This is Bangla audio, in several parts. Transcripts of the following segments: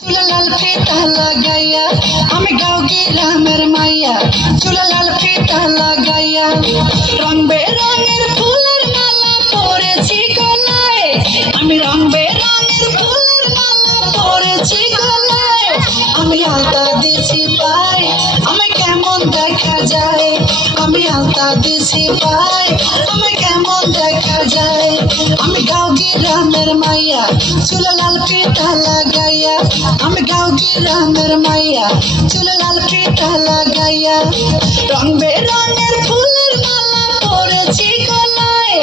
চুলা লাল ফিতা লাগাইয়া আমি গাঁও গ্রামের মাইয়া, চুলা লাল ফিতা লাগাইয়া রং বেরঙের ফুলের মালা পরেছি গলায়, আমি রং বেরঙের ফুলের মালা পরেছি গলায়, আমি আলতা দিছি পাই আমি কেমন দেখা যায়, আমি আলতা দিছি পাই আমি কেমন দেখা যায়, আমি গাঁও গ্রামের মাইয়া চুলা লাল ফিতা লাগাইয়া, আমি গাঁও গ্রামের মাইয়া চুলা লাল ফিতা লাগাইয়া রং বেরঙের ফুলের মালা পরেছি গলায়,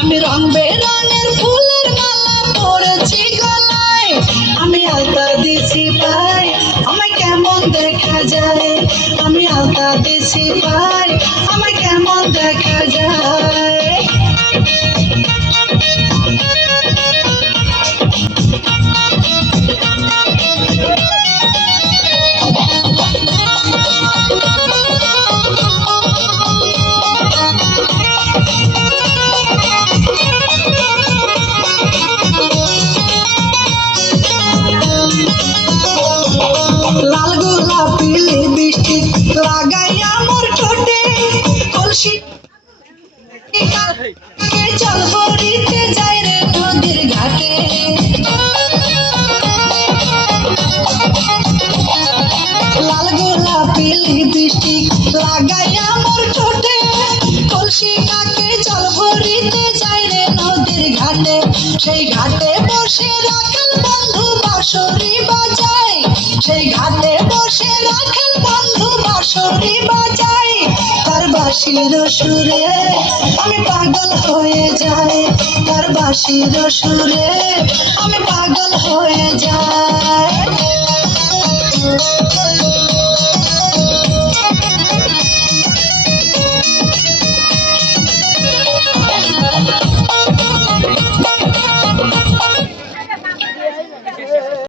আমি রং বেরঙের ফুলের মালা পরেছি গলায়, আমি আলতা দিছি পাই আমি কেমন দেখা যায়, আমি আলতা দিছি পাই আমি কেমন দেখা যায়। লাল গোলাপি লিপস্টিক লাগাইয়া মোর ঠোঁটে কলসি জল ভরিতে যাই রে নদীর ঘাটে, লাল গোলাপি লিপস্টিক লাগাইয়া মোর ঠোঁটে কলসি কাকে জল ভরিতে যাই রে নদীর ঘাটে, সেই ঘাটে বসে রাখাল বন্ধু বাঁশরি বাজায়, সেই ঘাটে বসে রাখাল বন্ধু বাঁশরি বাজায়, তার বাঁশির সুরে আমি পাগল হয়ে যাই, তার বাঁশির সুরে আমি পাগল হয়ে যাই।